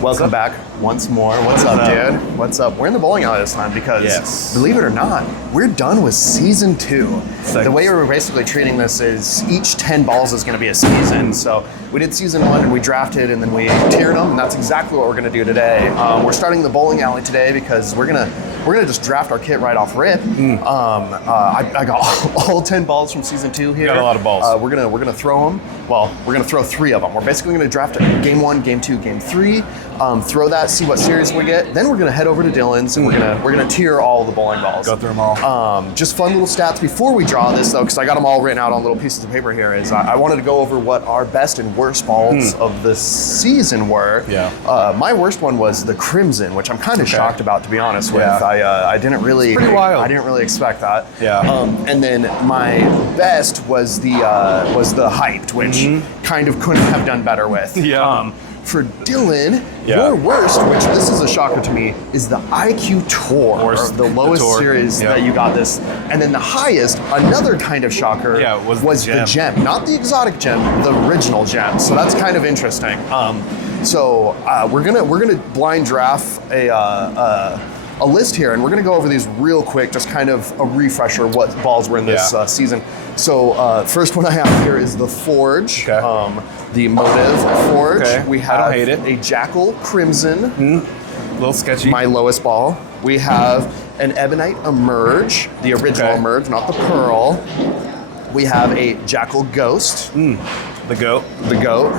Welcome back once more. What's up, dude? What's up? We're in the bowling alley this time because, believe it or not, we're done with season 2. The way we're basically treating this is each 10 balls is going to be a season. So we did season 1 and we drafted and then we tiered them, and that's exactly what we're going to do today. We're starting the bowling alley today because we're gonna just draft our kit right off rip. I got all 10 balls from season 2 here. You got a lot of balls. We're gonna throw them. Well, we're gonna throw 3 of them. We're basically gonna draft game 1, game 2, game 3. Throw that, see what series we get. Then we're gonna head over to Dylan's and we're gonna tier all the bowling balls. Go through them all. Just fun little stats before we draw this though, because I got them all written out on little pieces of paper here. Is I wanted to go over what our best and worst balls of the season were. My worst one was the Crimson, which I'm kind of shocked about, to be honest with. I didn't really. It's pretty wild. I didn't really expect that. Yeah. And then my best was the Hyped, which kind of couldn't have done better with. For Dylan, your worst, which this is a shocker to me, is the IQ Tour, the lowest series that you got this. And then the highest, another kind of shocker, was the Gem. Not the Exotic Gem, the original Gem. So that's kind of interesting. So we're gonna blind draft a list here, and we're gonna go over these real quick, just kind of a refresher what balls were in this season. So first one I have here is the Forge, the Motiv Forge. We have a Jackal Crimson. A little sketchy. My lowest ball. We have an Ebonite Emerge, the original Emerge, not the Pearl. We have a Jackal Ghost. The goat. The goat.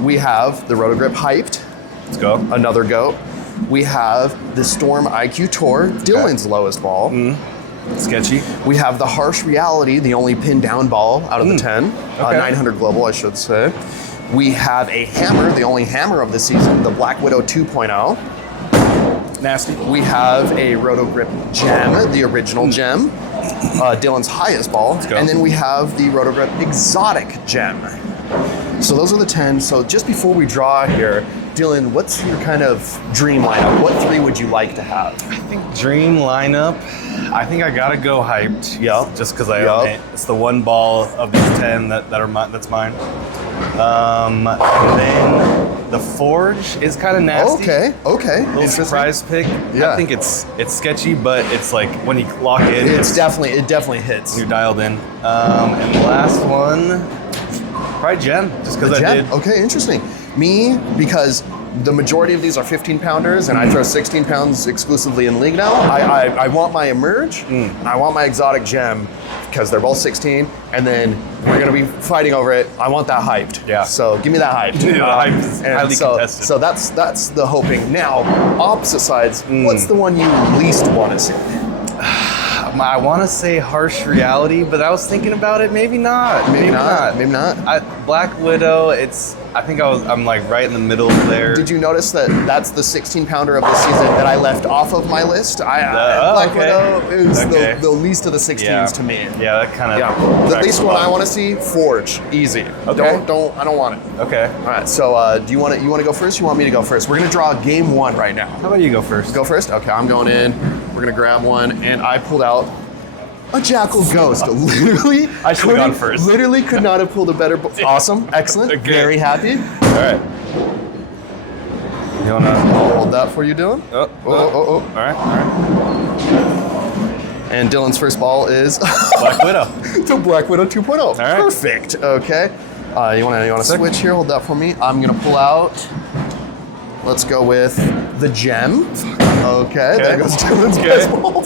We have the Roto Grip Hyped. Let's go. Another goat. We have the Storm IQ Tour, Dylan's lowest ball. Sketchy. We have the Harsh Reality, the only pinned down ball out of the 10. 900 global, I should say. We have a Hammer, the only hammer of the season, the Black Widow 2.0. Nasty. We have a Roto Grip Gem, the original Gem, Dylan's highest ball. And then we have the Roto Grip Exotic Gem. So those are the 10. So just before we draw here, Dylan, what's your kind of dream lineup? What 3 would you like to have? I think dream lineup, I think I gotta go Hyped. Just because it's the one ball of these 10 that's mine. And then the Forge is kind of nasty. Okay. Little surprise pick. I think it's sketchy, but it's like when you lock in, it definitely hits. You're dialed in. And the last one, probably Gem, just because I did. Okay, interesting. Me, because the majority of these are 15 pounders and I throw 16 pounds exclusively in league now. I want my Emerge and I want my Exotic Gem because they're both 16, and then we're gonna be fighting over it. I want that Hyped. So give me that Hyped. The Hyped is highly contested. So that's the hoping. Now, opposite sides, what's the one you least want to see? I want to say Harsh Reality, but I was thinking about it. Maybe not. Maybe not. Black Widow. I think I'm like right in the middle there. Did you notice that that's the 16 pounder of the season that I left off of my list? Black Widow is the least of the 16s to me. Yeah, that kind of. The least one I want to see, Forge, easy. I don't want it. Okay. All right. So do you want to go first? You want me to go first? We're gonna draw game 1 right now. How about you go first? Go first. Okay, I'm going in. We're gonna grab one, and I pulled out a Jackal Ghost. Literally, I should have gone first. Literally could not have pulled a better. Awesome, excellent, very happy. All right. You wanna hold that for you, Dylan? Oh. All right. And Dylan's first ball is Black Widow. To Black Widow 2.0. All right. Perfect. Okay. You wanna switch here? Hold that for me. I'm gonna pull out. Let's go with the Gem. Okay. There goes Dylan's best ball.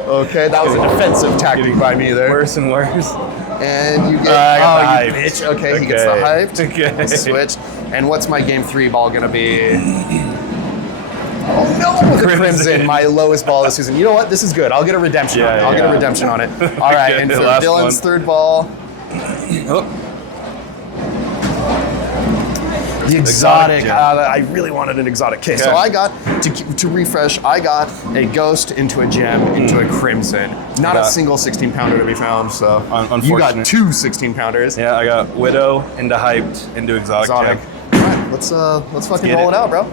Okay, that was a defensive tactic by me there. Worse and worse. And you get, you bitch. Okay, he gets the Hyped. Okay. Switch. And what's my game 3 ball gonna be? Oh no, the Crimson, my lowest ball this season. You know what? This is good. I'll get a redemption on it. I'll get a redemption on it. All right, and for Dylan's third ball. The Exotic. I really wanted an Exotic. Okay, so I got, to refresh, I got a Ghost into a Gem into a Crimson. Not a single 16 pounder to be found, so you got 2 16 pounders. Yeah, I got Widow into Hyped into Exotic. All right, let's fucking roll it out, bro.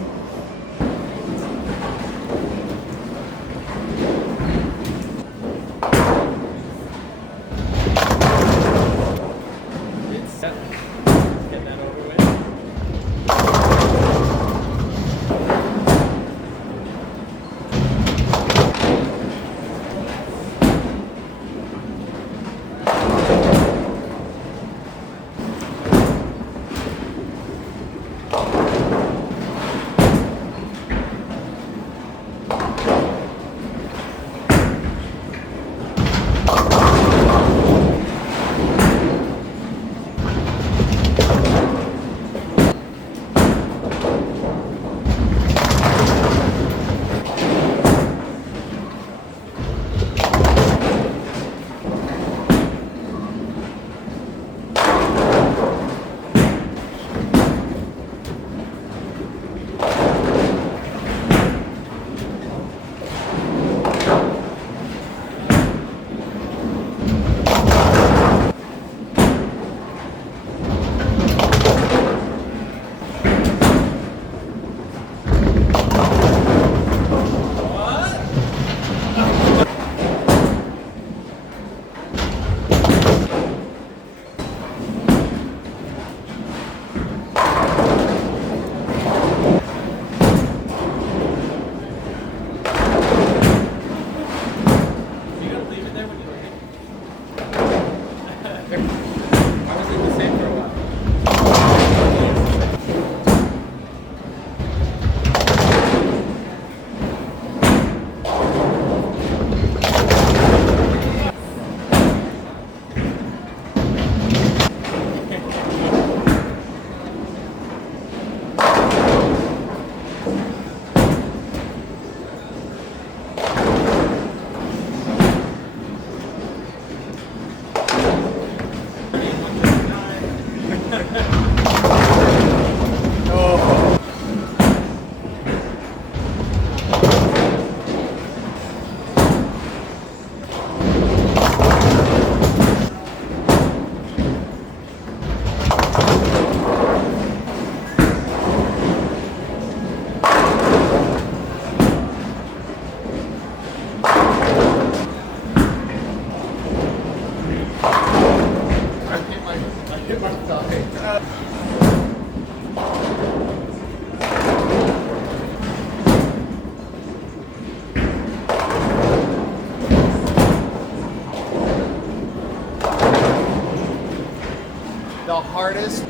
is.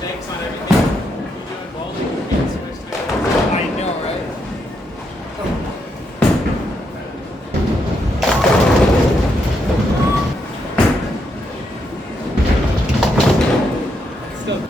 Thanks on everything. You doing bowling? You can't switch to it. I know, right? Still.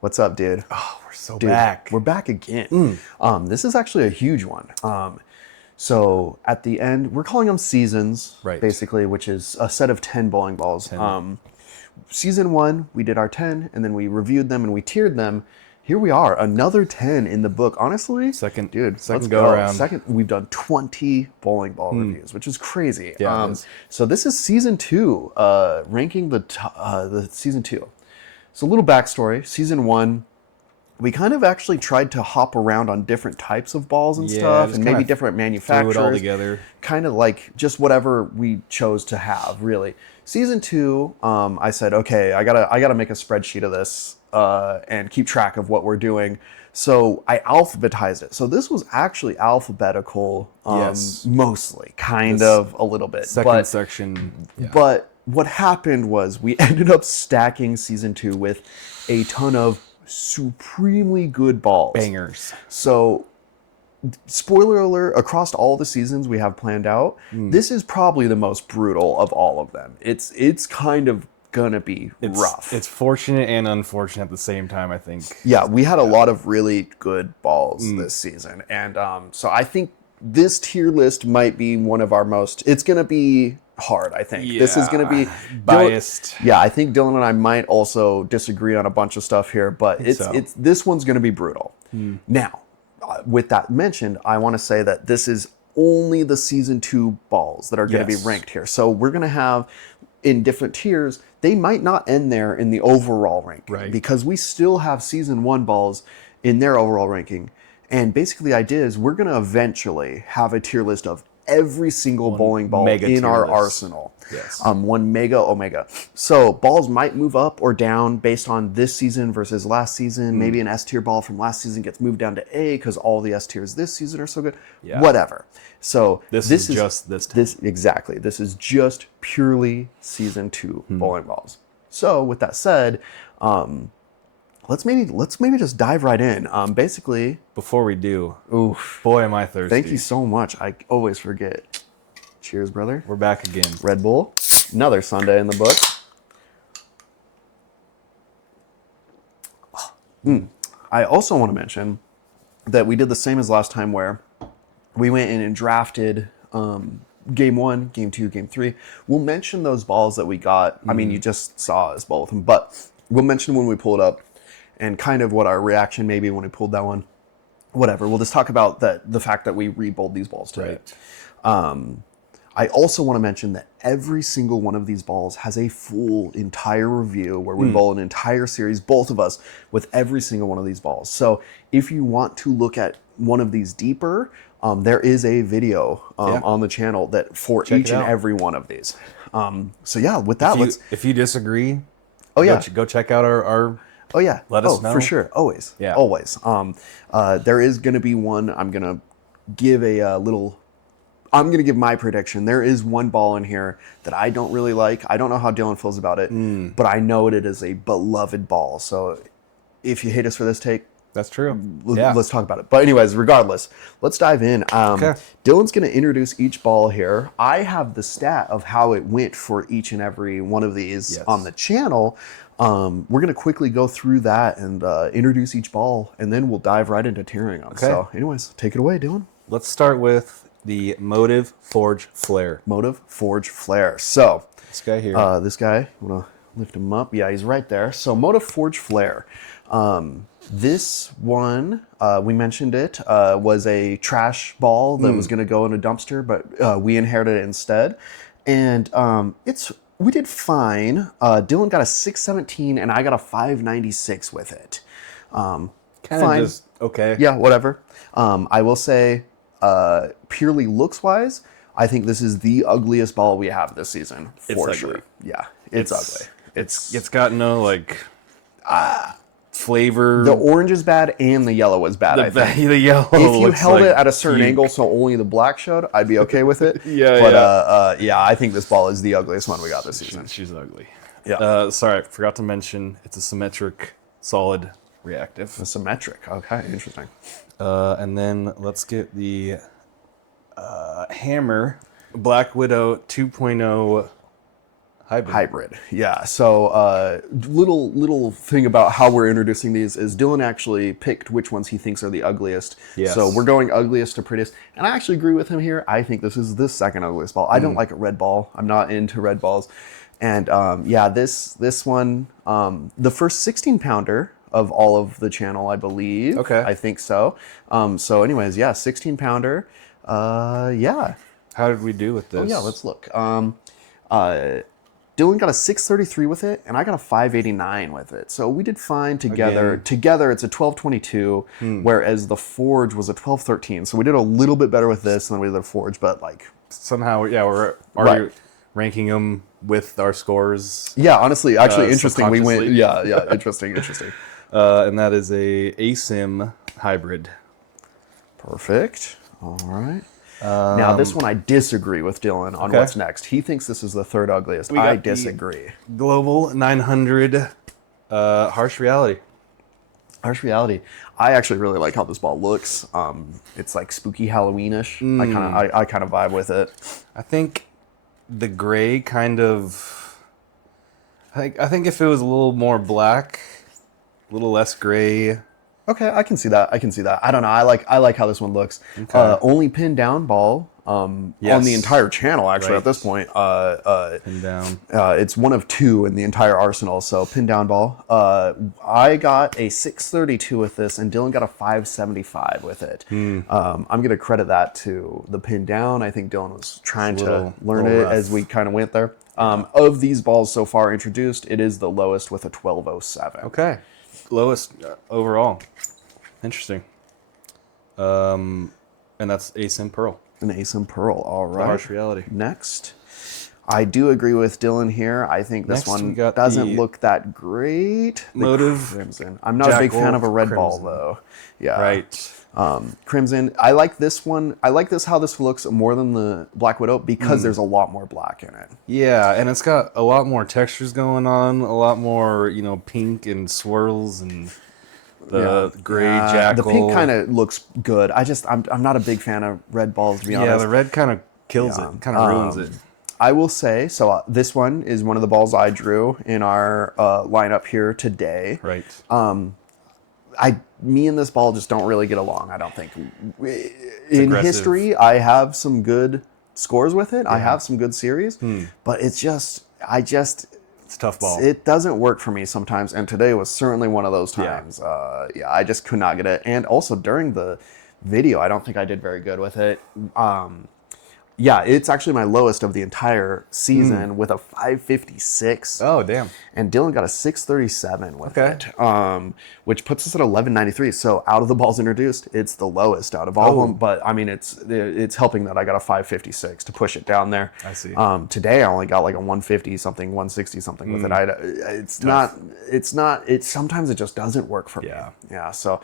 What's up, dude? Oh, we're so Dude, back. We're back again. This is actually a huge one. So at the end, we're calling them seasons, Right. basically, which is a set of 10 bowling balls. Season 1, we did our 10, and then we reviewed them and we tiered them. Here we are, another 10 in the book. Honestly, Second let's go around. We've done 20 bowling ball reviews, which is crazy. Yeah, it is. So this is season 2, ranking the season 2. So a little backstory. Season 1, we kind of actually tried to hop around on different types of balls and stuff, and maybe different manufacturers. Threw it all together. Kind of like just whatever we chose to have, really. Season 2, I said, okay, I gotta make a spreadsheet of this and keep track of what we're doing. So I alphabetized it. So this was actually alphabetical, Yes. mostly, kind of a little bit. Second section. Yeah. But what happened was we ended up stacking season 2 with a ton of supremely good balls. Bangers. So, spoiler alert, across all the seasons we have planned out, this is probably the most brutal of all of them. It's kind of gonna be rough. It's fortunate and unfortunate at the same time, I think. Yeah, we had a lot of really good balls this season. And so I think this tier list might be one of our most, it's gonna be hard, I think. This is going to be biased. I think Dylan and I might also disagree on a bunch of stuff here, but it's this one's going to be brutal. Now, with that mentioned, I want to say that this is only the season 2 balls that are going to be ranked here. So we're going to have in different tiers, they might not end there in the overall ranking, because we still have season 1 balls in their overall ranking. And basically the idea is we're going to eventually have a tier list of every single bowling ball in our arsenal. Yes. One mega omega. So balls might move up or down based on this season versus last season. Maybe an S tier ball from last season gets moved down to A because all the S tiers this season are so good. Yeah. Whatever. So this is just this exactly. This is just purely season 2 bowling balls. So with that said, let's maybe just dive right in. Basically, before we do, oof, boy, am I thirsty. Thank you so much. I always forget. Cheers, brother. We're back again. Red Bull. Another Sunday in the book. I also want to mention that we did the same as last time, where we went in and drafted game 1, game 2, game 3. We'll mention those balls that we got. I mean, you just saw us both of them, but we'll mention when we pull it up and kind of what our reaction may be when we pulled that one. Whatever. We'll just talk about the fact that we re-bowled these balls today. I also want to mention that every single one of these balls has a full entire review where we bowl an entire series, both of us, with every single one of these balls. So if you want to look at one of these deeper, there is a video on the channel that for each and every one of these. So yeah, with that, if you disagree, go check out our oh yeah, let us know for sure, always, always. There is going to be one. I'm going to give I'm going to give my prediction. There is one ball in here that I don't really like. I don't know how Dylan feels about it, but I know it is a beloved ball. So if you hate us for this take, that's true. Let's talk about it. But anyways, regardless, let's dive in. Dylan's going to introduce each ball here. I have the stat of how it went for each and every one of these on the channel. We're going to quickly go through that and introduce each ball, and then we'll dive right into tiering them. So anyways, take it away, Dylan. Let's start with the Motiv Forge Flare. Motiv Forge Flare. So this guy here. This guy, I'm going to lift him up. Yeah, he's right there. So Motiv Forge Flare. This one, we mentioned it, was a trash ball that was going to go in a dumpster, but we inherited it instead. And we did fine. Dylan got a 617 and I got a 596 with it. Kind of just okay. Yeah, whatever. I will say, purely looks-wise, I think this is the ugliest ball we have this season, for sure. Yeah, it's ugly. It's got no flavor. The orange is bad and the yellow is bad, I think. The yellow if you held it at a certain angle so only the black showed, I'd be okay with it. I think this ball is the ugliest one we got this season. She's ugly. Yeah. Sorry, I forgot to mention it's a symmetric, solid reactive. A symmetric. Okay, interesting. And then let's get the Hammer Black Widow 2.0 Hybrid. Yeah. So little thing about how we're introducing these is Dylan actually picked which ones he thinks are the ugliest. Yes. So we're going ugliest to prettiest. And I actually agree with him here. I think this is the second ugliest ball. I don't like a red ball. I'm not into red balls. And yeah, this one, the first 16 pounder of all of the channel, I believe. Okay. I think so. So anyways, yeah, 16 pounder. Yeah. How did we do with this? Oh yeah, let's look. Dylan got a 633 with it, and I got a 589 with it. So we did fine together. Again. Together, it's a 1222, whereas the Forge was a 1213. So we did a little bit better with this than we did the Forge, but like somehow, yeah, we're Right. already ranking them with our scores. yeah, honestly, actually interesting. We went subconsciously. interesting. And that is a ASIM hybrid. Perfect. All right. Now this one I disagree with Dylan on Okay. what's next. He thinks this is the third ugliest. We got I the- disagree. Global 900 Harsh Reality. Harsh reality. I actually really like how this ball looks. It's like spooky Halloweenish. I kind of vibe with it. I think the gray kind of. I think if it was a little more black, a little less gray. Okay, I can see that. I don't know. I like how this one looks. Okay. Only pinned down ball on the entire channel actually Right. at this point. And down. It's one of two in the entire arsenal. So pin down ball. I got a 632 with this, and Dylan got a 575 with it. I'm gonna credit that to the pin down. I think Dylan was trying to learn it rough. as we kind of went there. Of these balls so far introduced, it is the lowest with a 1207. Okay. Lowest overall. Interesting. And that's ASIM Pearl. An ASIM Pearl. All right. Harsh reality. Next. I do agree with Dylan here. I think this Next, we one got doesn't the look that great. The Motiv Crimson. I'm not a big fan of a red ball Crimson. though. Yeah. Right. Crimson. I like this one. I like this how this looks more than the Black Widow because there's a lot more black in it. Yeah, and it's got a lot more textures going on, a lot more, pink and swirls and the gray jackal. The pink kind of looks good. I'm not a big fan of red balls to be honest. Yeah, the red kind of kills it, kind of ruins it. I will say, so this one is one of the balls I drew in our lineup here today. Right. Me and this ball just don't really get along, I don't think. In aggressive. history, I have some good scores with it. I have some good series, but it's just, It's a tough ball. it doesn't work for me sometimes. And today was certainly one of those Yeah. times. I just could not get it. And also during the video, I don't think I did very good with it. Yeah, it's actually my lowest of the entire season with a 556. Oh, damn. And Dylan got a 637 with Okay. it, which puts us at 1193. So out of the balls introduced, it's the lowest out of all of them. But I mean, it's helping that I got a 556 to push it down there. I see. Today I only got like a 150 something, 160 something with it. Sometimes it just doesn't work for me. Yeah. So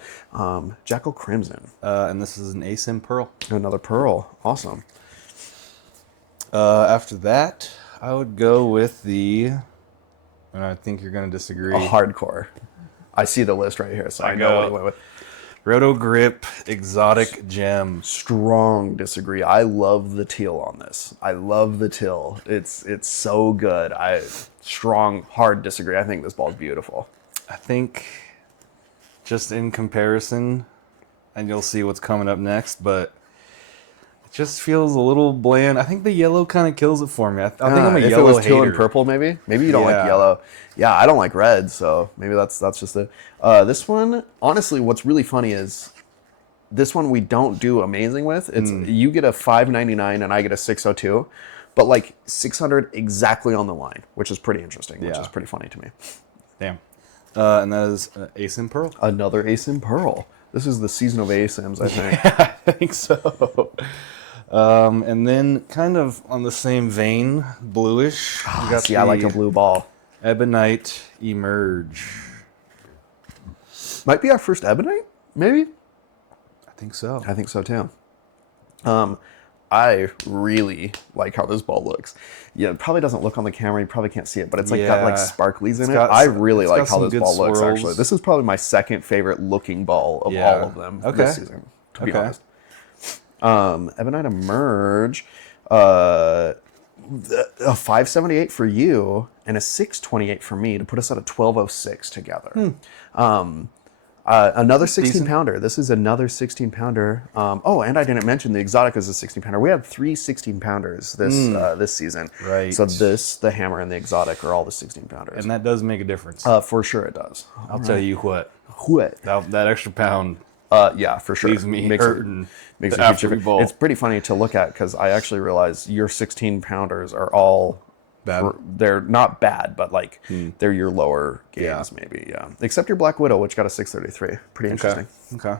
Jackal Crimson, And this is an ASIM Pearl. another pearl, awesome. After that, I would go with and I think you're going to disagree. A hardcore. I see the list right here, so I know what you went with. Roto Grip Exotic Gem. Strong disagree. I love the teal on this. I love the teal. It's so good. Hard disagree. I think this ball's beautiful. I think just in comparison, and you'll see what's coming up next, but it just feels a little bland. I think the yellow kind of kills it for me. I think I'm a if yellow it was teal hater. and purple, maybe you don't like Yeah. yellow. Yeah, I don't like red, so maybe that's just it. This one, honestly, what's really funny is this one we don't do amazing with. It's you get a 599 and I get a 602, but like 600 exactly on the line, which is pretty interesting. Which Yeah. is pretty funny to me. Damn. And that is ASIM Pearl. Another ASIM Pearl. This is the season of ASIMs, I think. I think so. And then kind of on the same vein, bluish. We got See, I like a blue ball. Ebonite Emerge. Might be our first Ebonite, maybe? I think so. I think so too. I really like how this ball looks. Yeah, it probably doesn't look on the camera. You probably can't see it, but it's like got like Yeah. sparklies in it. got- I really it's like got how some this good ball looks, swirls. actually. This is probably my second favorite looking ball of Yeah. all of them Okay. this season, to be Okay. honest. Ebonite Emerge. a 578 for you and a 628 for me to put us at a 1206 together. Another 16 pounder. This is another 16 pounder. Oh, and I didn't mention the exotic is a 16 pounder. We had 3 16 pounders this season. Right. So the hammer, and the exotic are all the 16 pounders. And that does make a difference. For sure it does. I'll tell you what. What? That extra pound. Yeah, for sure. Leaves me hurting makes after a we bowl. It's pretty funny to look at because I actually realize your 16 pounders are all bad. They're not bad, but like they're your lower games maybe. Yeah, except your Black Widow, which got a 633. Pretty interesting. Okay.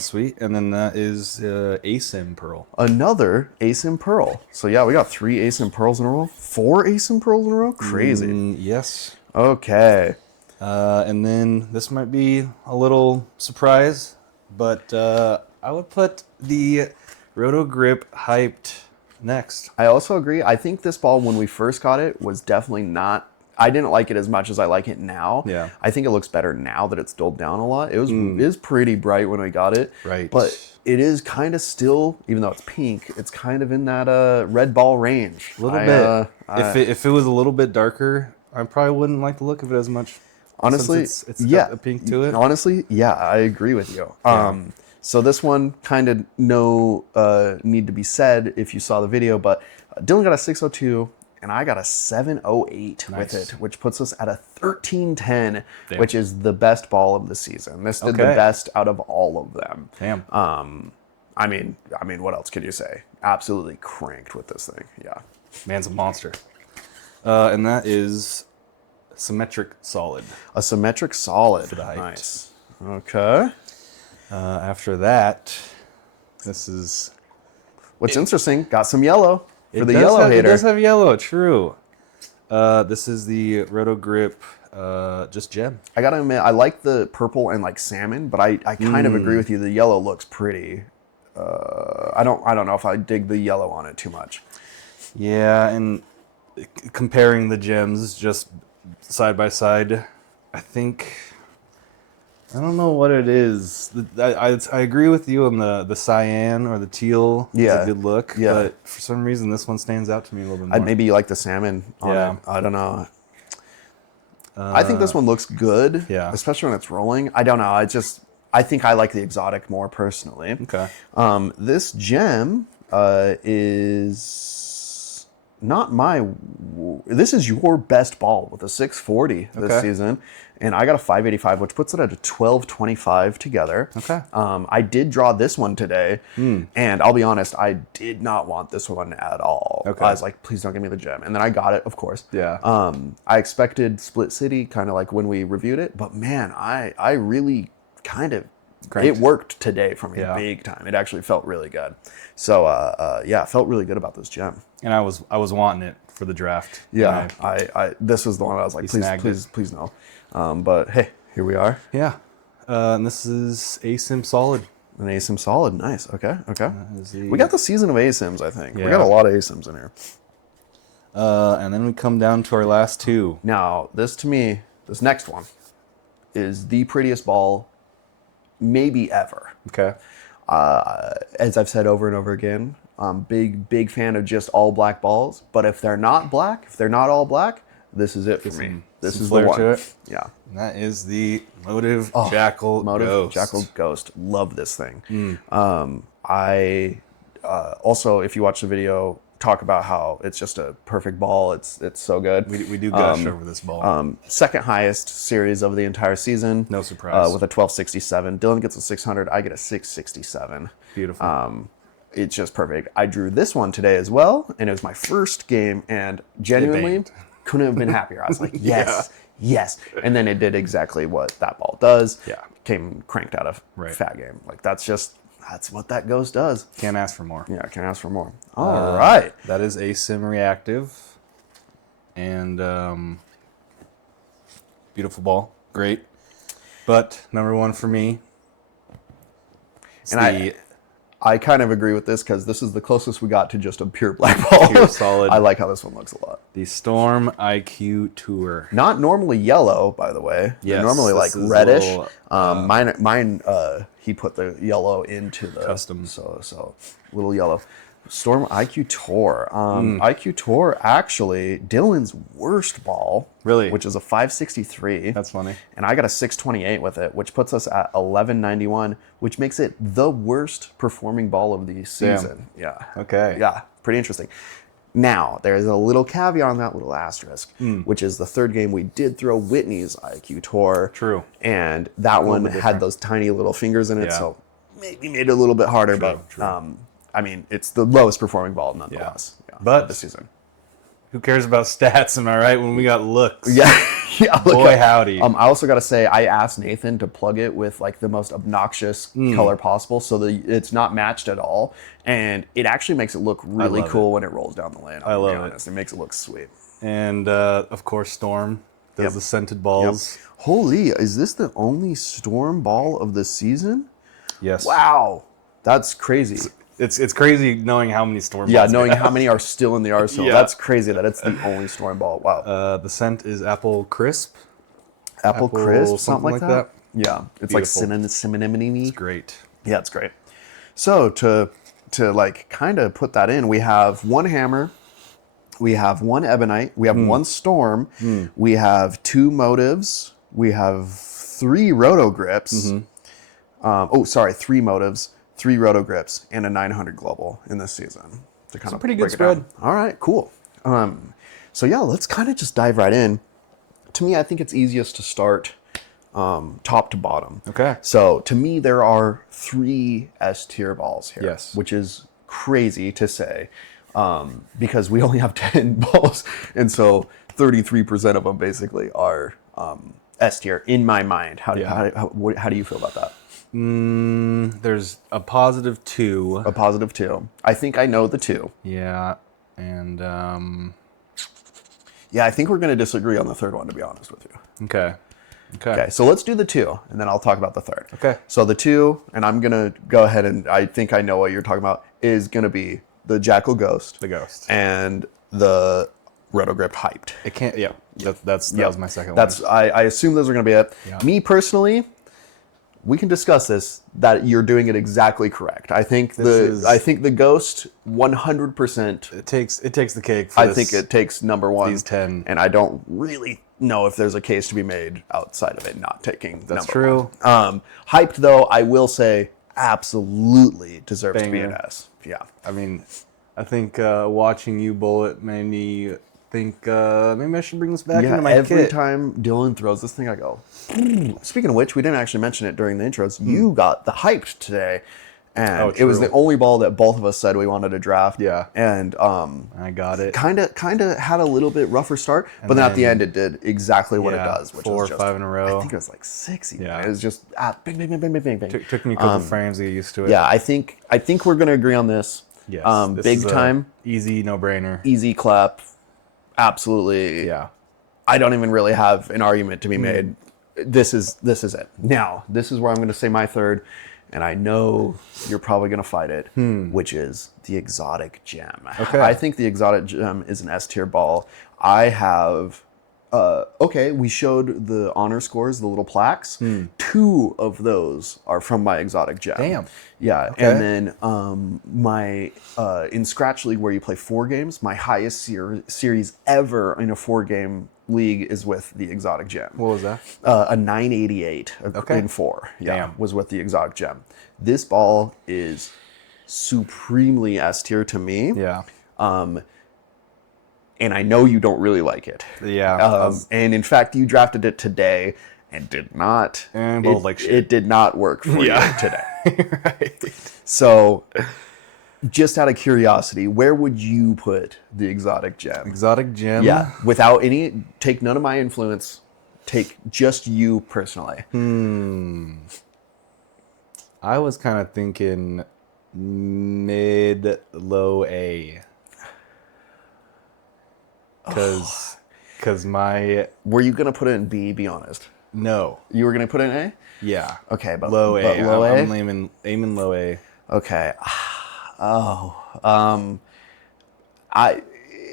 Sweet. And then that is ASIM Pearl. Another ASIM Pearl. So yeah, we got 3 ASIM Pearls in a row. 4 ASIM Pearls in a row. Crazy. Yes. Okay. And then this might be a little surprise, but I would put the Roto Grip Hyped next. I also agree. I think this ball, when we first got it, was definitely not... I didn't like it as much as I like it now. Yeah. I think it looks better now that it's dulled down a lot. It is pretty bright when we got it. Right. But it is kind of still, even though it's pink, it's kind of in that red ball range. A little bit. If it was a little bit darker, I probably wouldn't like the look of it as much. Honestly, it's got a pink to it. Honestly, yeah, I agree with you. So this one kind of need to be said if you saw the video, but Dylan got a 602 and I got a 708 with it, which puts us at a 1310, which is the best ball of the season. This did the best out of all of them. Damn. I mean, what else could you say? Absolutely cranked with this thing. Yeah. Man's a monster. And that is symmetric solid. A symmetric solid. For the height. Nice. Okay. After that, this is... What's interesting, got some yellow for the yellow hater. It does have yellow, true. This is the Roto Grip just Gem. I gotta admit, I like the purple and like salmon, but I kind of agree with you. The yellow looks pretty. I don't know if I dig the yellow on it too much. Yeah, and comparing the gems just side by side, I don't know what it is. I agree with you on the cyan or the teal. Yeah. It's a good look. Yeah. But for some reason, this one stands out to me a little bit more. Maybe you like the salmon on it. I don't know. I think this one looks good. Yeah. Especially when it's rolling. I don't know. I think I like the exotic more personally. Okay. This gem is not my... This is your best ball with a 640 this season. And I got a 585, which puts it at a 1225 together. Okay. I did draw this one today. And I'll be honest, I did not want this one at all. Okay. I was like, please don't give me the gem. And then I got it, of course. Yeah. I expected Split City, kind of like when we reviewed it. But man, I really kind of... It worked today for me big time. It actually felt really good. So, yeah, felt really good about this gem. And I was wanting it for the draft. Yeah, I this was the one I was like, please no. But hey, here we are. Yeah. And this is ASIM Solid. An ASIM Solid, nice. Okay. We got the season of ASIMs, I think. Yeah. We got a lot of ASIMs in here. And then we come down to our last two. Now, this next one is the prettiest ball maybe ever. Okay. As I've said over and over again, I'm big fan of just all black balls. But if they're not black, if they're not all black, this is it for me. This is the one. To it. Yeah. And that is the Motiv Jackal Ghost. Jackal Ghost. Love this thing. I also, if you watch the video, talk about how it's just a perfect ball. It's so good. We do gush over this ball. Second highest series of the entire season. No surprise. With a 1267. Dylan gets a 600. I get a 667. Beautiful. It's just perfect. I drew this one today as well, and it was my first game, and genuinely couldn't have been happier. I was like, yes. And then it did exactly what that ball does. Yeah. Came cranked out of fat game. Like that's what that ghost does. Can't ask for more. Yeah, can't ask for more. All right. That is ASIM reactive. And beautiful ball. Great. But number one for me. And I kind of agree with this because this is the closest we got to just a pure black ball. Pure solid. I like how this one looks a lot. The Storm IQ Tour. Not normally yellow, by the way. Yes, they're normally like reddish. Mine, he put the yellow into the custom. So little yellow. Storm IQ Tour. IQ Tour, actually, Dylan's worst ball. Really? Which is a 563. That's funny. And I got a 628 with it, which puts us at 1191, which makes it the worst performing ball of the season. Damn. Yeah. Okay. Yeah, pretty interesting. Now, there's a little caveat on that little asterisk, which is the third game we did throw Whitney's IQ Tour. True. And that one had those tiny little fingers in it, so maybe made it a little bit harder, but I mean, it's the lowest performing ball nonetheless. Yeah. But this season. Who cares about stats, am I right, when we got looks? Yeah. Boy, howdy. I also got to say, I asked Nathan to plug it with like the most obnoxious color possible so that it's not matched at all. And it actually makes it look really cool when it rolls down the lane. I love it. It makes it look sweet. And of course, Storm does the scented balls. Yep. Holy, is this the only Storm ball of the season? Yes. Wow. That's crazy. It's crazy knowing how many Storm balls. Yeah, knowing how many are still in the arsenal. That's crazy that it's the only Storm ball. Wow. The scent is Apple Crisp. Apple Crisp, something like that. Yeah, it's Beautiful. like cinnamon-y. It's great. Yeah, it's great. So to like kind of put that in, we have one hammer, we have one ebonite, we have one storm, we have two motives, we have three roto grips. 3 motives, 3 roto grips, and a 900 global in this season. To kind It's a of pretty break good it down. spread. All right, cool. So yeah, let's kind of just dive right in. To me, I think it's easiest to start top to bottom. Okay. So to me, there are 3 S tier balls here. Yes. Which is crazy to say because we only have 10 balls. And so 33% of them basically are S tier in my mind. How do you feel about that? There's a positive 2. A positive 2. I think I know the 2. Yeah. And Yeah, I think we're going to disagree on the third one, to be honest with you. Okay. So let's do the 2, and then I'll talk about the third. Okay. So the 2, and I'm going to go ahead and I think I know what you're talking about, is going to be the Jackal Ghost. The Ghost. And the Roto Grip Hyped. It can't. Yeah. That was my second one. I assume those are going to be it. Yeah. Me personally, we can discuss this, that you're doing it exactly correct. I think the Ghost 100%. It takes the cake for I think it takes number 1. These 10. And I don't really know if there's a case to be made outside of it not taking That's number true. 1. Hyped, though, I will say absolutely deserves to be an S. Yeah. I mean, I think watching you bullet made me think maybe I should bring this back into my every kit. time Dylan throws this thing, I go, Speaking of which, we didn't actually mention it during the intros. You got the Hyped today. And it was the only ball that both of us said we wanted to draft. Yeah. And I got it. Kind of had a little bit rougher start, but then at the end it did exactly what it does, which 4 was or just 5 in a row. I think it was like 6 even. Yeah. It was just bang, bang, bang, bang, bang, bang. Took me a couple frames to get used to it. Yeah, I think we're gonna agree on this. Yes. This Big is time, easy, no brainer. easy clap. Absolutely. Yeah. I don't even really have an argument to be made. This is it. Now, this is where I'm gonna say my third. And I know you're probably going to fight it, which is the Exotic Gem. Okay. I think the Exotic Gem is an S tier ball. I have, we showed the honor scores, the little plaques. 2 of those are from my Exotic Gem. Damn. Yeah. Okay. And then my, in Scratch League where you play 4 games, my highest series ever in a 4-game league is with the Exotic Gem. What was that? A 988 in 4. Yeah, Damn. was with the Exotic Gem. This ball is supremely S tier to me. Yeah. And I know you don't really like it. Yeah. And in fact, you drafted it today and did not. And both like shit. It did not work for you today. Right. So, just out of curiosity, where would you put the Exotic Gem? Exotic Gem? Yeah, without any, take none of my influence, take just you personally. I was kind of thinking mid-low A. Because my... Were you going to put it in B, be honest? No. You were going to put it in A? Yeah. Okay, but low A. But low A? I'm aiming low A. Okay.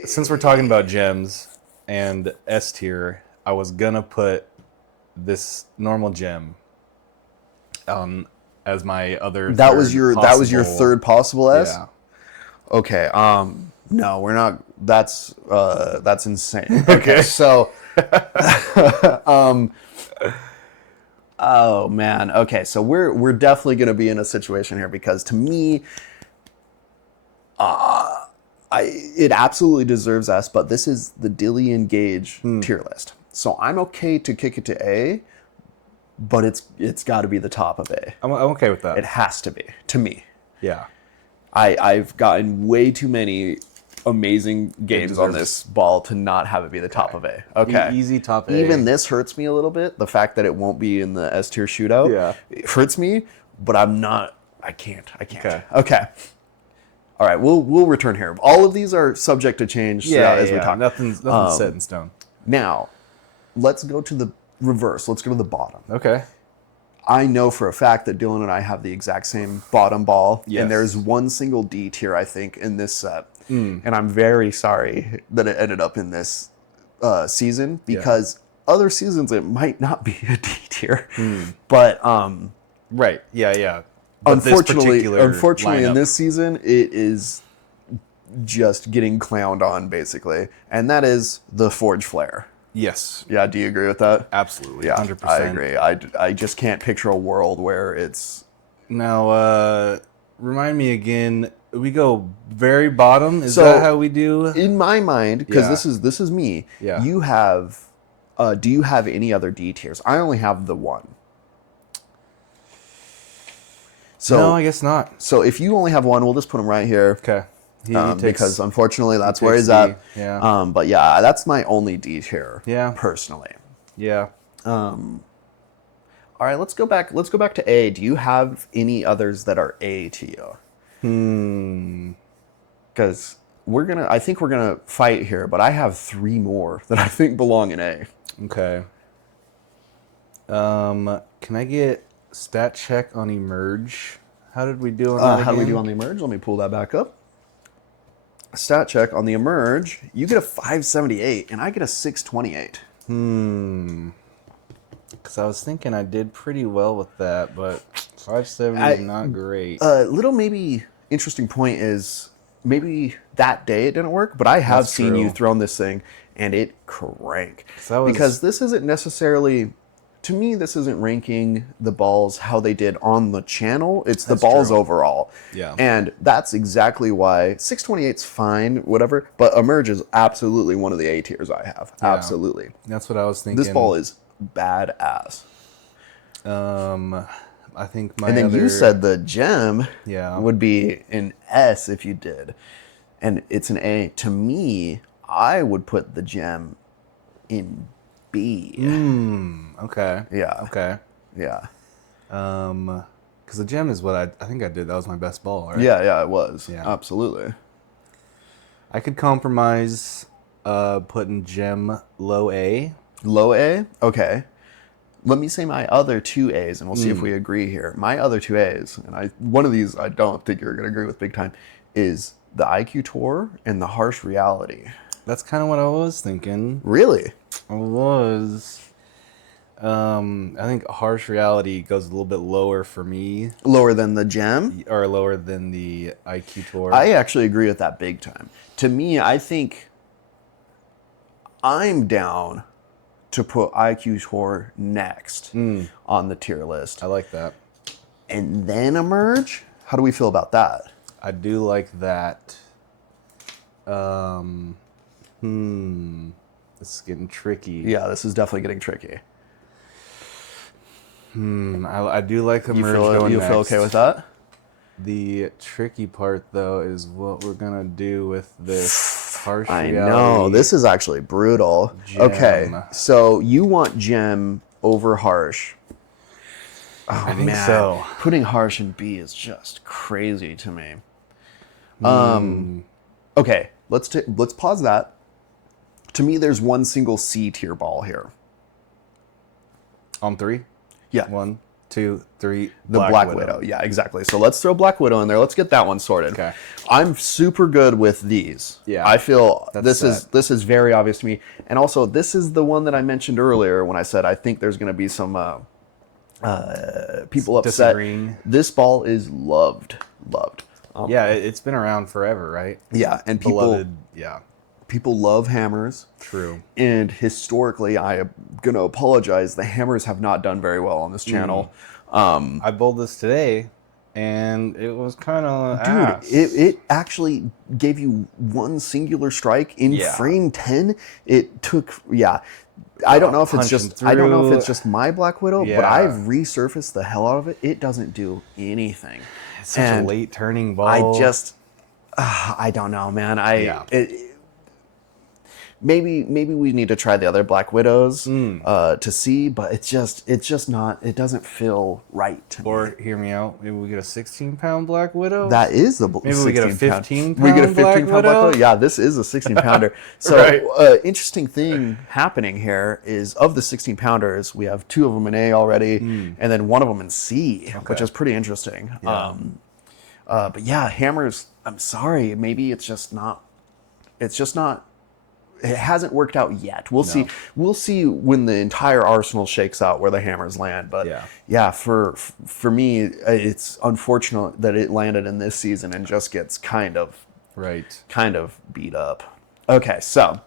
Since we're talking about gems and S tier, I was gonna put this normal gem as my other. That was your third possible S? Yeah. Okay. No, we're not. That's insane. Okay. So, oh man. Okay. So we're definitely gonna be in a situation here because to me, it absolutely deserves S, but this is the Dilly and Gage tier list. So I'm okay to kick it to A, but it's got to be the top of A. I'm okay with that. It has to be, to me. Yeah. I've gotten way too many amazing games on this ball to not have it be the top of A. Okay. Easy top A. Even this hurts me a little bit. The fact that it won't be in the S tier shootout it hurts me, but I can't. Okay. All right, we'll return here. All of these are subject to change as we talk. Nothing's set in stone. Now, let's go to the reverse. Let's go to the bottom. Okay. I know for a fact that Dylan and I have the exact same bottom ball. Yes. And there's one single D tier, I think, in this set. And I'm very sorry that it ended up in this season because other seasons it might not be a D tier. But right. Yeah. But unfortunately lineup. in this season, it is just getting clowned on, basically. And that is the Forge Flare. Yes. Yeah, do you agree with that? Absolutely. Yeah, 100%. I agree. I just can't picture a world where it's... Now, remind me again, we go very bottom? Is that how we do? In my mind, because this is me, you have... do you have any other D tiers? I only have the one. So, no, I guess not. So if you only have one, we'll just put him right here. Okay. Because unfortunately that's where he's at. Yeah. But yeah, that's my only D tier. Yeah. Personally. Yeah. All right, let's go back to A. Do you have any others that are A to you? Because I think we're gonna fight here, but I have 3 more that I think belong in A. Okay. Can I get stat check on Emerge? How did we do on that How do we again? do on the Emerge? Let me pull that back up. Stat check on the Emerge. You get a 578, and I get a 628. Because I was thinking I did pretty well with that, but 570 is not great. Little maybe interesting point is maybe that day it didn't work, but I have seen you thrown this thing, and it cranked. Because this isn't necessarily... To me, this isn't ranking the balls how they did on the channel. It's the balls overall. Yeah. And that's exactly why 628's fine, whatever. But Emerge is absolutely one of the A tiers I have. Yeah. Absolutely. That's what I was thinking. This ball is badass. I think And then you said the gem Yeah. would be an S if you did. And it's an A. To me, I would put the gem in B. Okay. Yeah. Okay. Yeah. Because the gem is what I think I did. That was my best ball, right? Yeah, it was. Yeah. Absolutely. I could compromise putting gem low A. Low A? Okay. Let me say my other 2 A's, and we'll see if we agree here. My other 2 A's, and one of these I don't think you're going to agree with big time, is the IQ Tour and the Harsh Reality. That's kind of what I was thinking. Really? I was. I think Harsh Reality goes a little bit lower for me. Lower than the gem? Or lower than the IQ Tour. I actually agree with that big time. To me, I think I'm down to put IQ Tour next on the tier list. I like that. And then Emerge? How do we feel about that? I do like that. This is getting tricky. Yeah, this is definitely getting tricky. I do like Emerge going You next. feel okay with that? The tricky part, though, is what we're going to do with this Harsh I Reality. know. This is actually brutal. Gem. Okay, so you want Gem over Harsh. Oh, I think so. Putting Harsh in B is just crazy to me. Okay, let's pause that. To me, there's one single C tier ball here. On 3? Yeah. 1, 2, 3. The Black Widow. Yeah, exactly. So let's throw Black Widow in there. Let's get that one sorted. Okay. I'm super good with these. Yeah. I feel That's this is very obvious to me. And also, this is the one that I mentioned earlier when I said I think there's going to be some people upset. Disagreeing. This ball is loved. Yeah, it's been around forever, right? Yeah, and Beloved, yeah. people love hammers. True. And historically, I am going to apologize, the hammers have not done very well on this channel. I bowled this today, and it was kind of ass. It actually gave you one singular strike in frame 10. It took, I don't know if it's just my Black Widow, but I've resurfaced the hell out of it. It doesn't do anything. It's such a late turning ball. I don't know, man. Maybe we need to try the other Black Widows to see, but it's just not. It doesn't feel right to me. Or hear me out. Maybe we get a 16-pound Black Widow. That is the maybe we get a 15-pound. We get a 15-pound Black Widow. Yeah, this is a 16-pounder. So interesting thing happening here is of the 16-pounders, we have 2 of them in A already, and then 1 of them in C, which is pretty interesting. Yeah. But yeah, hammers. I'm sorry. Maybe it's just not. It hasn't worked out yet. We'll see. We'll see when the entire arsenal shakes out where the hammers land. But for me, it's unfortunate that it landed in this season and just gets kind of beat up. Okay, so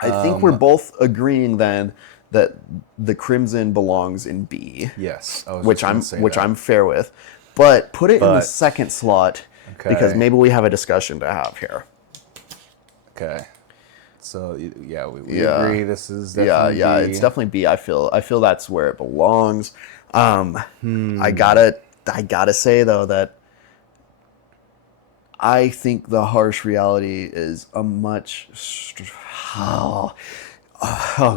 I think we're both agreeing then that the Crimson belongs in B. Yes, which I'm fair with. But put it in the second slot because maybe we have a discussion to have here. Okay. So yeah, we agree. This is definitely B. It's definitely B. I feel that's where it belongs. I gotta say though that I think the harsh reality is a much. Oh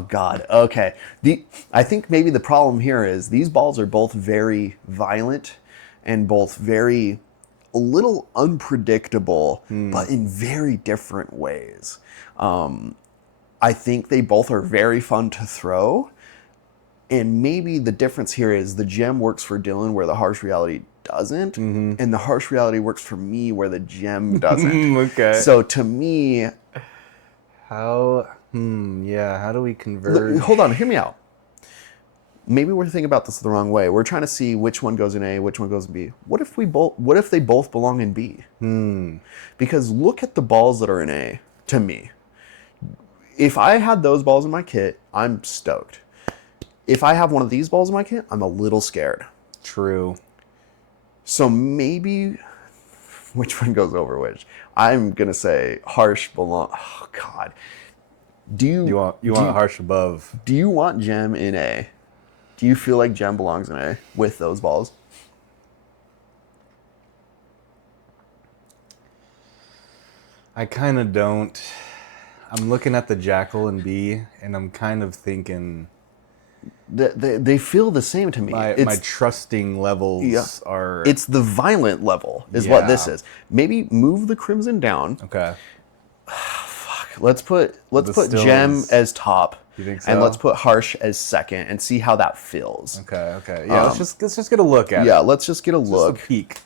God. Okay. I think maybe the problem here is these balls are both very violent and both very a little unpredictable, but in very different ways. I think they both are very fun to throw. And maybe the difference here is the gem works for Dylan where the harsh reality doesn't. And the harsh reality works for me where the gem doesn't. Okay. So to me... How do we converge? Hold on, hear me out. Maybe we're thinking about this the wrong way. We're trying to see which one goes in A, which one goes in B. What if they both belong in B? Because look at the balls that are in A, to me. If I had those balls in my kit, I'm stoked. If I have one of these balls in my kit, I'm a little scared. True. So maybe, which one goes over which? I'm gonna say harsh belong. Oh God. Do you want harsh above? Do you want gem in A? Do you feel like gem belongs in A with those balls? I kind of don't. I'm looking at the Jackal in B, and I'm kind of thinking... They feel the same to me. My trusting levels are... It's the violent level is what this is. Maybe move the Crimson down. Okay. Fuck. Let's put Gem as top. You think so? And let's put Harsh as second and see how that feels. Okay. Yeah, let's just get a look at it. Yeah, let's just get a look. Just a peek.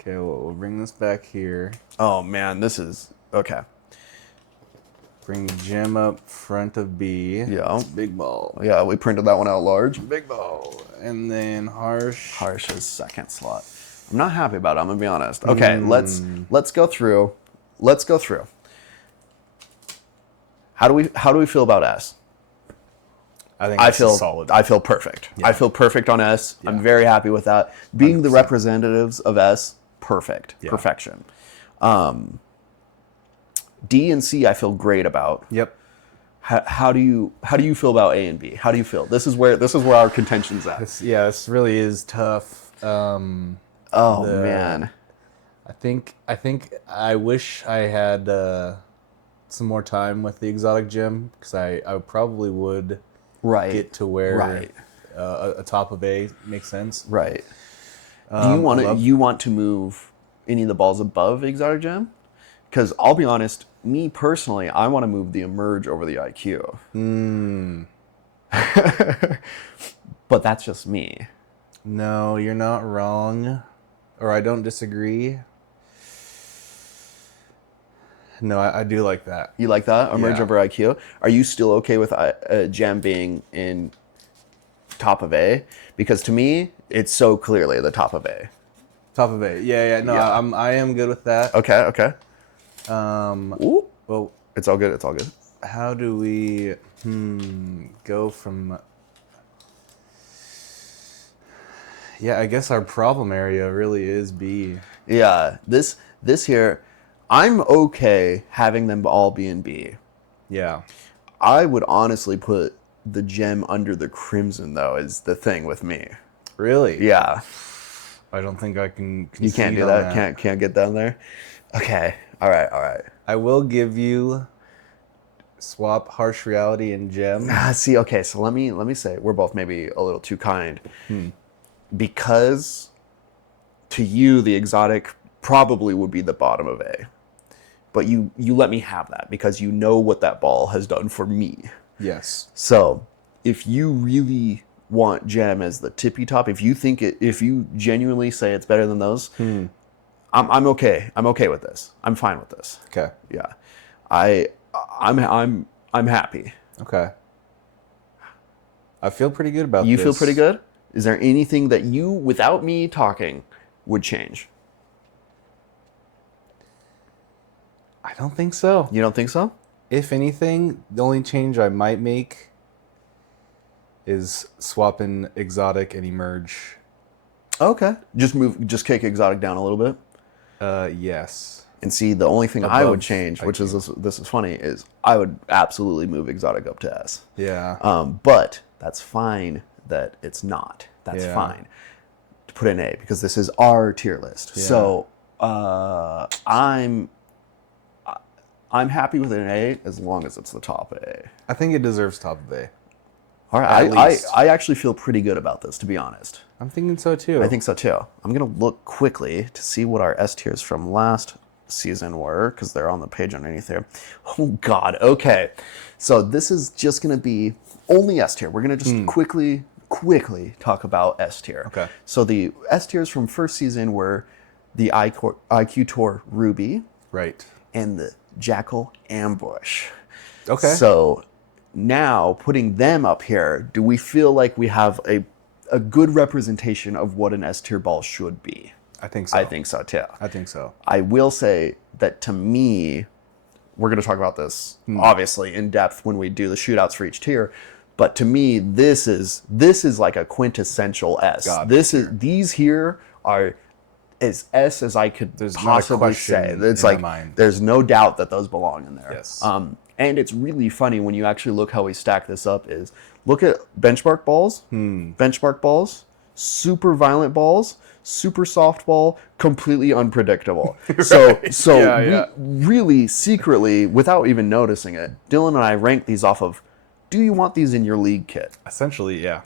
Okay, we'll bring this back here. Oh man, this is... Okay. Bring Gem up front of B. Yeah. Big ball. Yeah, we printed that one out large. Big ball. And then Harsh. Harsh is second slot. I'm not happy about it, I'm gonna be honest. Okay, let's go through. Let's go through. How do we feel about S? I feel solid. I feel perfect. Yeah. I feel perfect on S. Yeah. I'm very happy with that. Being 100%. The representatives of S, perfect. Yeah. Perfection. D and C I feel great about. Yep. How do you feel about A and B? How do you feel? This is where our contention's at. This really is tough. Man. I think I wish I had some more time with the Exotic Gem because I probably would get to where a top of A makes sense. Right. Do you want to move any of the balls above Exotic Gem? Because I'll be honest, me personally, I want to move the Emerge over the IQ. But that's just me. No, you're not wrong. Or I don't disagree. No, I do like that. You like that? Emerge over IQ? Are you still okay with Gem being in top of A? Because to me, it's so clearly the top of A. Top of A. Yeah. No, Yeah. I am good with that. Okay. Ooh. Well, it's all good. It's all good. how do we go from? Yeah, I guess our problem area really is B. Yeah, this here, I'm okay having them all be in B. Yeah. I would honestly put the gem under the crimson though, is the thing with me. Really? Yeah. I don't think I can. You can't do that. Can't get down there. Okay. All right. I will give you swap harsh reality and gem. See, okay, so let me say we're both maybe a little too kind. Because to you the exotic probably would be the bottom of A. But you let me have that because you know what that ball has done for me. Yes. So, if you really want gem as the tippy top, if you genuinely say it's better than those, I'm okay. I'm okay with this. I'm fine with this. Okay. Yeah. I'm happy. Okay. I feel pretty good about this. You feel pretty good? Is there anything that you, without me talking, would change? I don't think so. You don't think so? If anything, the only change I might make is swapping exotic and emerge. Okay. Just kick exotic down a little bit. Yes. And see, the only thing I Above would change, which IQ. is this is funny, is I would absolutely move exotic up to S. Yeah. But that's fine that it's not. That's Yeah. fine to put in A because this is our tier list. Yeah. So I'm happy with an A as long as it's the top A. I think it deserves top of A. All At right, least. I actually feel pretty good about this, to be honest. I'm thinking so too. I think so too. I'm gonna look quickly to see what our S tiers from last season were because they're on the page underneath there. Oh God. Okay, so this is just gonna be only S tier. We're gonna just quickly talk about S tier. Okay. So the S tiers from first season were the IQ Tour Ruby Right. and the Jackal Ambush. Okay. So now putting them up here, do we feel like we have a good representation of what an S tier ball should be? I think so. I think so too. I think so. I will say that to me, we're going to talk about this obviously in depth when we do the shootouts for each tier. But to me, this is like a quintessential S. God, These here are as S as I could There's not a possibly say. question It's in my like mind. there's no doubt that those belong in there. Yes. And it's really funny when you actually look how we stack this up. Is look at benchmark balls, super violent balls, super soft ball, completely unpredictable. So Yeah. really secretly, without even noticing it, Dylan and I rank these off of, do you want these in your league kit? Essentially, yeah.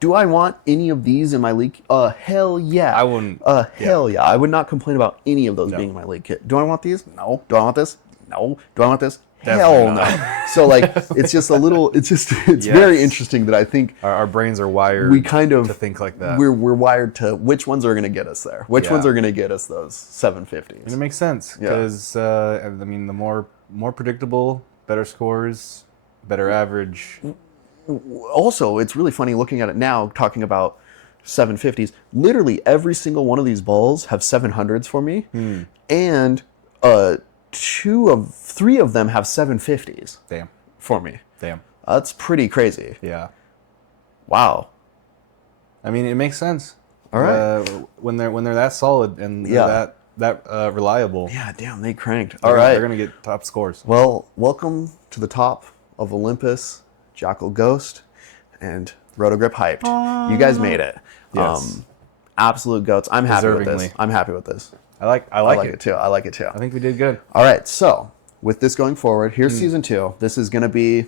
Do I want any of these in my league? Hell yeah. I wouldn't. Hell yeah. I would not complain about any of those No. being in my league kit. Do I want these? No. Do I want this? No. Do I want this? Definitely Hell not. no. So like, it's just a little. It's Yes. very interesting that I think Our brains are wired we kind of to think like that. We're wired to which ones are going to get us there. Which Yeah. ones are going to get us those 750s. And it makes sense Yeah. because I mean, the more predictable, better scores, better average. Also, it's really funny looking at it now, talking about 750s. Literally every single one of these balls have 700s for me, and 3 of them have 750s Damn. for me. Damn. That's pretty crazy. Yeah. Wow. I mean, it makes sense. All right. When they're that solid and Yeah. they're that reliable. Yeah, damn, they cranked. They're All gonna- right. They're gonna get top scores. Well, welcome to the top of Olympus, Jackal Ghost, and Roto Grip Hyped. You guys made it. Yes. Absolute goats. I'm happy with this. Deservingly. I'm happy with this. I like I like it too. I like it too. I think we did good. All right, so with this going forward, here's season 2. This is going to be,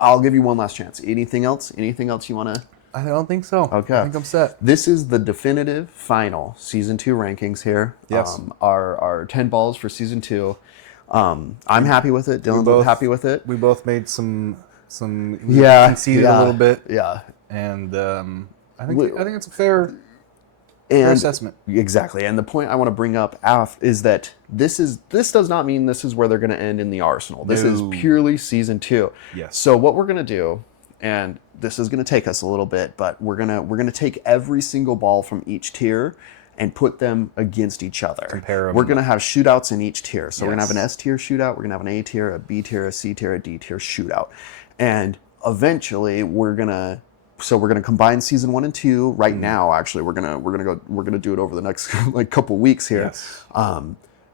I'll give you one last chance. Anything else? Anything else you want to? I don't think so. Okay. I think I'm set. This is the definitive final season 2 rankings here. Yes. Our 10 balls for season 2. I'm happy with it. Dylan's both- happy with it. We both made some Yeah. conceded a little bit, Yeah. and I think it's a fair And assessment. Exactly. And the point I want to bring up is that this does not mean this is where they're going to end in the arsenal. This is No. purely season 2. Yes. So what we're going to do, and this is going to take us a little bit, but we're going to take every single ball from each tier and put them against each other. Compare 'em. We're going to have shootouts in each tier. So we're going to Yes. have an S tier shootout, we're going to have an A tier, a B tier, a C tier, a D tier shootout. And eventually we're going to combine season 1 and 2 right now. Actually, we're gonna do it over the next like couple weeks here. Yes.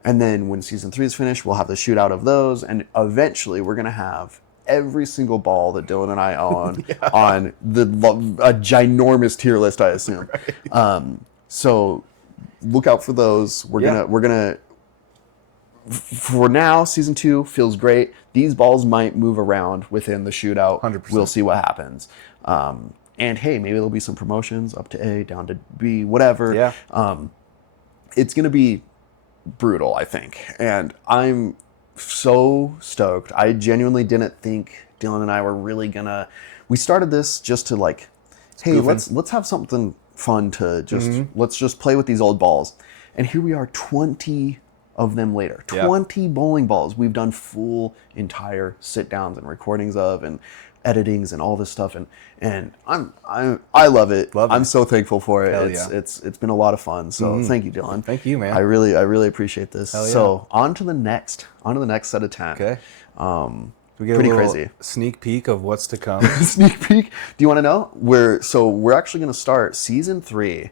And then when season 3 is finished, we'll have the shootout of those, and eventually we're gonna have every single ball that Dylan and I own on a ginormous tier list, I assume. Right. So look out for those. We're gonna. For now, season 2 feels great. These balls might move around within the shootout. 100%. We'll see what happens. And hey, maybe there'll be some promotions up to A, down to B, whatever. Yeah. It's going to be brutal, I think. And I'm so stoked. I genuinely didn't think Dylan and I were really going to... We started this just to like, hey, let's have something fun to just... Let's just play with these old balls. And here we are 20 of them later. 20 bowling balls. We've done full entire sit-downs and recordings of and editings and all this stuff, and I love it. I'm so thankful for it. It's been a lot of fun. So thank you, Dylan. Thank you, man. I really appreciate this. So on to the next set of 10. Okay. We get pretty a little crazy sneak peek of what's to come. Sneak peek. Do you want to know? We're actually going to start season 3,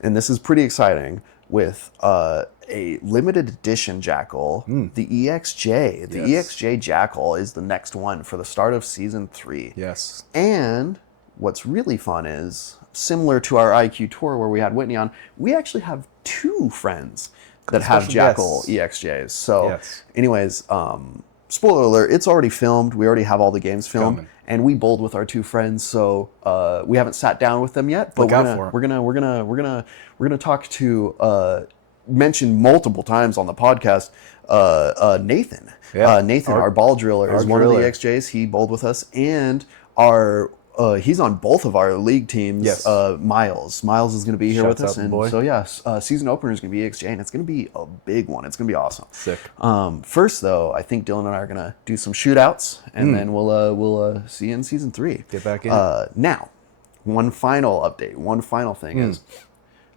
and this is pretty exciting, with a limited edition Jackal, the EXJ. The EXJ Jackal is the next one for the start of season 3. Yes. And what's really fun is, similar to our IQ tour where we had Whitney on, we actually have 2 friends that have Jackal EXJs. So anyways, spoiler alert, it's already filmed. We already have all the games filmed. And we bowled with our 2 friends, so we haven't sat down with them yet. But we're gonna talk to mentioned multiple times on the podcast, Nathan. Nathan, our ball driller, is one of the EXJs. He bowled with us, and he's on both of our league teams. Yes. Miles is going to be here with us, and boy. so season opener is going to be EXJ, and it's going to be a big one. It's going to be awesome. Sick. First though, I think Dylan and I are going to do some shootouts, and then we'll see you in season 3. Get back in. Now, one final update. One final thing is,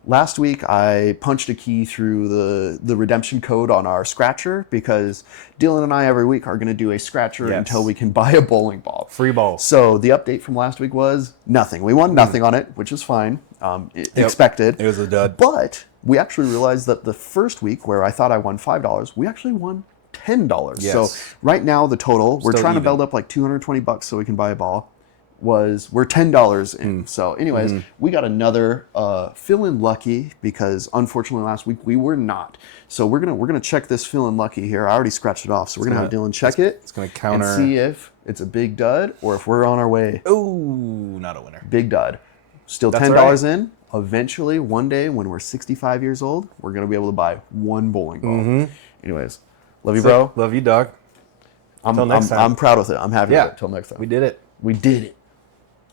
last week I punched a key through the redemption code on our scratcher, because Dylan and I every week are going to do a scratcher until we can buy a bowling ball. Free ball. So the update from last week was nothing. We won nothing on it, which is fine. Expected. It was a dud. But we actually realized that the first week, where I thought I won $5, we actually won $10. Yes. So right now the total, we're Still trying to even. build up like $220 so we can buy a ball. We're $10 in. So anyways, we got another feeling lucky, because unfortunately last week we were not. So we're gonna check this feeling lucky here. I already scratched it off, so we're gonna have Dylan check it. It's gonna counter and see if it's a big dud or if we're on our way. Ooh, not a winner. Big dud. Still That's $10 right. in. Eventually, one day when we're 65 years old, we're gonna be able to buy one bowling ball. Anyways, love you, bro. Love you, dog. Till next time. I'm proud with it. I'm happy with it. Till next time. We did it. We did it.